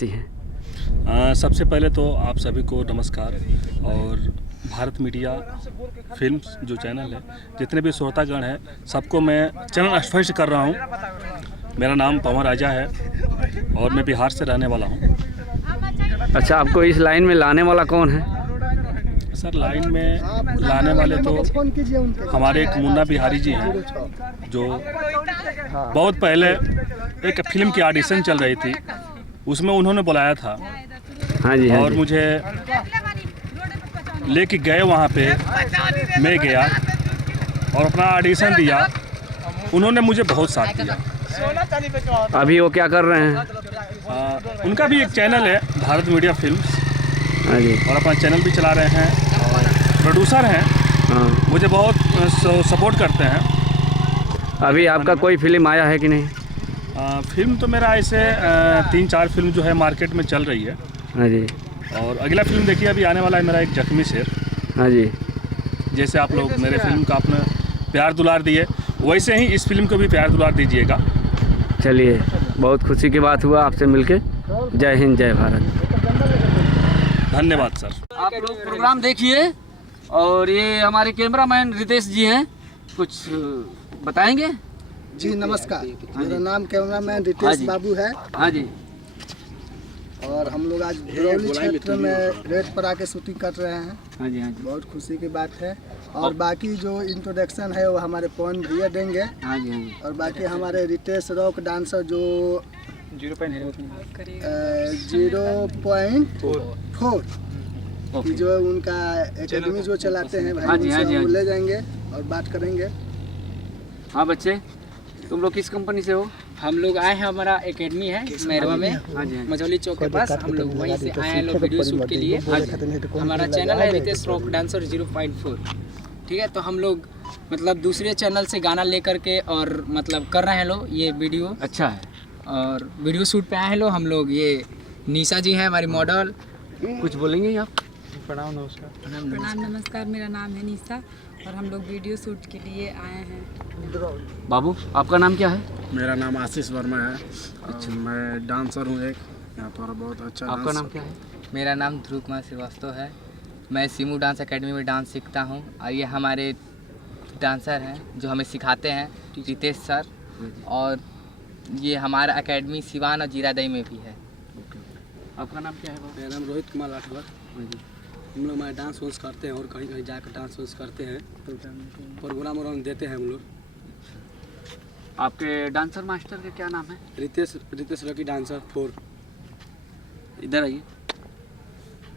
निवासी हैं। सबसे पहले तो आप सभी को नमस्कार। और भारत मीडिया फिल्म्स जो चैनल है, जितने भी श्रोतागण हैं, सबको मैं चैनल स्पष्ट कर रहा हूँ। मेरा नाम पवन राजा है और मैं बिहार से रहने वाला हूँ। अच्छा, आपको इस लाइन में लाने वाला कौन है? सर, लाइन में लाने वाले तो हमारे एक मुन्ना बिहारी जी हैं, जो बहुत पहले एक फिल्म की ऑडिशन चल रही थी, उसमें उन्होंने बुलाया था। हाँ जी, हाँ और जी। मुझे लेके गए वहाँ पे, मैं गया और अपना ऑडिशन दिया। उन्होंने मुझे बहुत साथ दिया। अभी वो क्या कर रहे हैं? उनका भी एक चैनल है, भारत मीडिया फिल्म्स, हाँ जी। और अपना चैनल भी चला रहे हैं और प्रोड्यूसर हैं। हाँ, मुझे बहुत सपोर्ट करते हैं। अभी आपका कोई फिल्म आया है कि नहीं? फिल्म तो मेरा ऐसे 3-4 फिल्म जो है मार्केट में चल रही है। हाँ जी, और अगला फिल्म देखिए अभी आने वाला है मेरा, एक जख्मी शेर। हाँ जी। जैसे आप लोग मेरे फिल्म का अपना प्यार दुलार दिए, वैसे ही इस फिल्म को भी प्यार दुलार दीजिएगा। चलिए, बहुत खुशी की बात हुआ आपसे मिलके। जय हिंद, जय भारत। धन्यवाद सर। आप लोग प्रोग्राम देखिए। और ये हमारे कैमरामैन रितेश जी हैं, कुछ बताएंगे? जी नमस्कार, मेरा नाम कैमरामैन हाँ रितेश जी। बाबू है। हाँ जी। और हम लोग आज बरौली क्षेत्र में रेड पर आके शूटिंग कर रहे हैं। हाँ जी, हाँ जी। बहुत खुशी की बात है। और बाकी जो इंट्रोडक्शन है वो हमारे पवन भैया देंगे। हाँ जी, हाँ जी। और बाकी हमारे रितेश रॉक डांसर जो 0.4 ओके। जो उनका एकेडमी जो चलाते हैं हाँ भाई, जी, हाँ जी, उनसे हाँ वो जी। ले जाएंगे और बात करेंगे। हाँ बच्चे, तुम लोग किस कंपनी से हो? हम लोग आए हैं, हमारा एकेडमी है मैरवा में, हाँ जी, हाँ जी। मझौली चौक के पास। हम लोग वहीं से आए हैं लोग वीडियो शूट के लिए। हमारा चैनल है रितेश रॉक डांसर 0.4। ठीक है, तो हम लोग मतलब दूसरे चैनल से गाना लेकर के और मतलब कर रहे हैं लोग ये वीडियो। अच्छा है। और वीडियो शूट पे आए हैं लोग हम लोग। ये निशा जी हैं हमारी मॉडल। कुछ बोलेंगे आप? प्रणाम नमस्कार। प्रणाम नमस्कार, मेरा नाम है निशा और हम लोग वीडियो शूट के लिए आए हैं। बाबू, आपका नाम क्या है? मेरा नाम आशीष वर्मा है। अच्छा। मैं डांसर हूँ एक यहाँ पर, बहुत अच्छा आपका डांस। नाम क्या है? मेरा नाम ध्रुव कुमार श्रीवास्तव है। मैं सीमू डांस एकेडमी में डांस सीखता हूँ। और ये हमारे डांसर हैं जो हमें सिखाते हैं, रितेश सर। और ये हमारा एकेडमी सिवान और जीरादई में भी है। आपका नाम क्या है बाबू? मेरा नाम रोहित कुमार राठौर। हम लोग हमारे डांस वांस करते हैं और कहीं कहीं जाकर डांस वांस करते हैं, प्रोग्राम वोग्राम देते हैं हम लोग। आपके डांसर मास्टर का क्या नाम है? Ritesh lucky dancer 4। इधर आइए।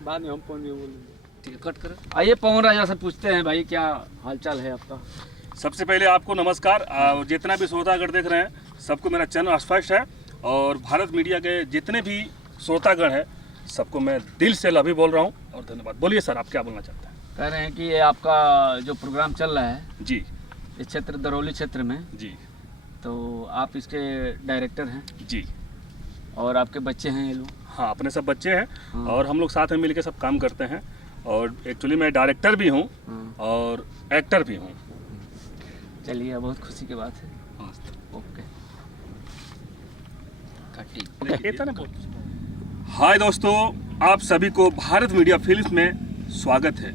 बाद में हम फोन में बोलेंगे। ठीक है, कट करो। आइए पवन राजा से पूछते हैं भाई, क्या हालचाल है आपका? सबसे पहले आपको नमस्कार। और जितना भी श्रोतागण देख रहे हैं, सबको मेरा चैनल स्पष्ट है। और भारत मीडिया के जितने भी श्रोतागण हैं, सबको मैं दिल से लभी बोल रहा हूँ और धन्यवाद। बोलिए सर, आप क्या बोलना चाहते हैं? कह रहे हैं कि ये आपका जो प्रोग्राम चल रहा है जी इस क्षेत्र दरौली क्षेत्र में, जी तो आप इसके डायरेक्टर हैं जी। और आपके बच्चे हैं ये लोग? हाँ, अपने सब बच्चे हैं। हाँ। और हम लोग साथ में मिलकर सब काम करते हैं। और एक्चुअली मैं डायरेक्टर भी हूँ हाँ। और एक्टर भी हूँ। चलिए, बहुत खुशी की बात है। ओके। हाय दोस्तों, आप सभी को भारत मीडिया फिल्म में स्वागत है।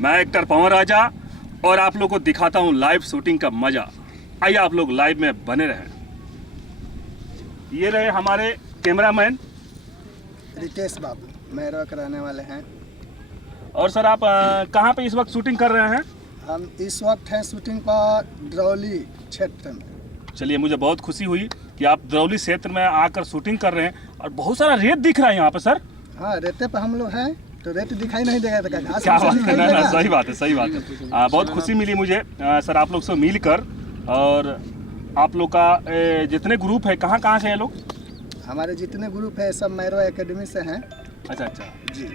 मैं एक्टर पवन राजा और आप लोग को दिखाता हूँ लाइव शूटिंग का मजा। आइए आप लोग लाइव में बने रहें। ये रहे हमारे कैमरामैन। रितेश बाबू मैरवा के रहने वाले हैं। और सर, आप कहाँ पे इस वक्त शूटिंग कर रहे हैं? हम इस वक्त हैं शूटिंग पर दरौली क्षेत्र में। चलिए, मुझे बहुत खुशी हुई कि आप दरौली क्षेत्र में आकर शूटिंग कर रहे हैं। और बहुत सारा रेत दिख रहा है यहाँ पे सर। हाँ, रेते पर हम लोग हैं तो रेत दिखाई नहीं देगा तो घास क्या से बात दिखाई है, देगा। सही बात है, सही बात है। बहुत खुशी मिली मुझे सर आप लोग से मिलकर। और आप लोग का जितने ग्रुप है, कहाँ कहाँ से हैं लोग? हमारे जितने ग्रुप है सब मैरवा एकेडमी से हैं। अच्छा अच्छा जी।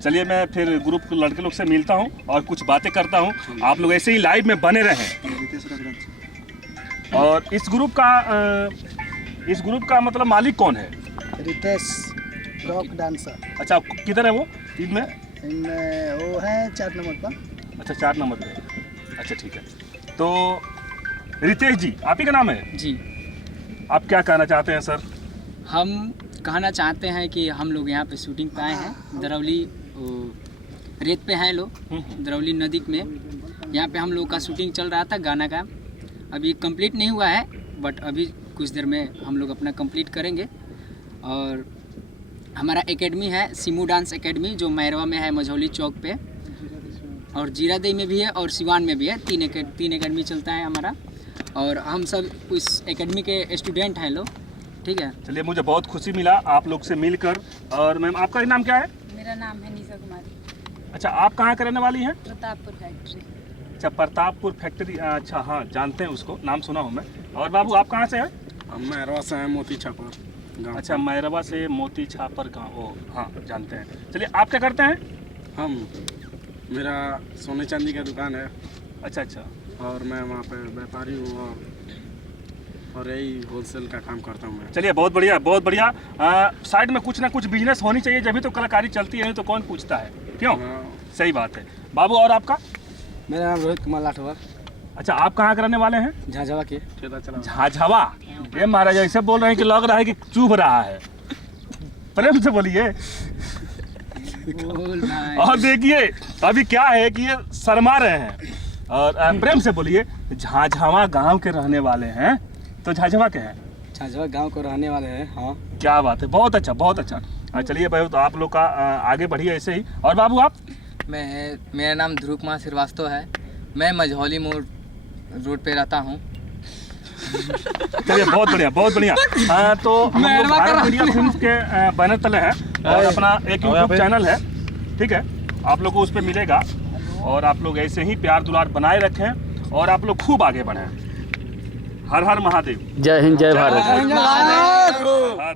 चलिए, मैं फिर ग्रुप के लड़के लोग से मिलता हूँ और कुछ बातें करता हूँ। आप लोग ऐसे ही लाइव में बने रहें। और इस ग्रुप का मतलब मालिक कौन है? Ritesh rock dancer. अच्छा, किधर है वो इनमें? इनमें वो है 4 नंबर पर। अच्छा, 4 नंबर पे। अच्छा, ठीक है। तो रितेश जी, आप ही का नाम है? जी। आप क्या कहना चाहते हैं सर? हम कहना चाहते हैं कि हम लोग यहाँ पे शूटिंग पे आए हैं। दरौली रेत पे हैं लोग, दरौली नदी में। यहाँ पे हम लोग का शूटिंग चल रहा था गाना का। अभी कंप्लीट नहीं हुआ है, बट अभी कुछ देर में हम लोग अपना कंप्लीट करेंगे। और हमारा एकेडमी है सीमू डांस एकेडमी, जो मैरवा में है, मझौली चौक पे, और जीरादेई में भी है और सिवान में भी है। तीन एकेडमी चलता है हमारा, और हम सब उस एकेडमी के स्टूडेंट हैं लोग। ठीक है, चलिए, मुझे बहुत खुशी मिला आप लोग से मिलकर। और मैम, आपका नाम क्या है? मेरा नाम है निशा कुमारी। अच्छा, आप कहाँ के रहने वाली हैं? प्रतापपुर फैक्ट्री। अच्छा, प्रतापपुर फैक्ट्री। अच्छा, हाँ, जानते हैं उसको, नाम सुना हूँ मैं। और बाबू, आप कहाँ से हैं? हम मैरवा से हैं, मोती छापर गाँव। अच्छा, मैरवा से मोती छापर गाँव। ओ हाँ, जानते हैं। चलिए, आप क्या करते हैं? हम मेरा सोने चांदी का दुकान है, अच्छा अच्छा, और मैं वहाँ पे व्यापारी हूँ, और यही होलसेल का काम करता हूँ मैं। चलिए, बहुत बढ़िया, बहुत बढ़िया। साइड में कुछ ना कुछ बिजनेस होनी चाहिए, जब भी तो कलाकारी चलती है, नहीं तो कौन पूछता है, क्यों? हाँ। सही बात है। बाबू, और आपका? मेरा नाम रोहित कुमार लाठवर, अच्छा, आप कहाँ के रहने वाले हैं? झाझवा के। झाझवा। ये महाराज ऐसे बोल रहे हैं कि लग रहा है कि चुभ रहा है। प्रेम से बोलिए। और देखिए, अभी क्या है कि ये शर्मा रहे हैं, और प्रेम से बोलिए। झाझवा गांव के रहने वाले हैं, तो झाझवा के हैं? झाझवा गांव को रहने वाले हैं। हाँ, क्या बात है, बहुत अच्छा, बहुत अच्छा। चलिए भाई, तो आप लोग का आगे बढ़िए ऐसे ही। और बाबू, आप? मेरा नाम ध्रुव कुमार श्रीवास्तव है। मैं मझौली मोड़ रोड पे रहता हूँ। चलिए, बहुत बढ़िया, बहुत बढ़िया। तो हम लोग भारत मीडिया फिल्म्स के बैनर तले हैं, और अपना एक यूट्यूब चैनल है, ठीक है? आप लोग को उस पर मिलेगा, और आप लोग ऐसे ही प्यार दुलार बनाए रखें, और आप लोग खूब आगे बढ़ें। हर हर महादेव। जय हिंद, जय भारत। हर महादेव।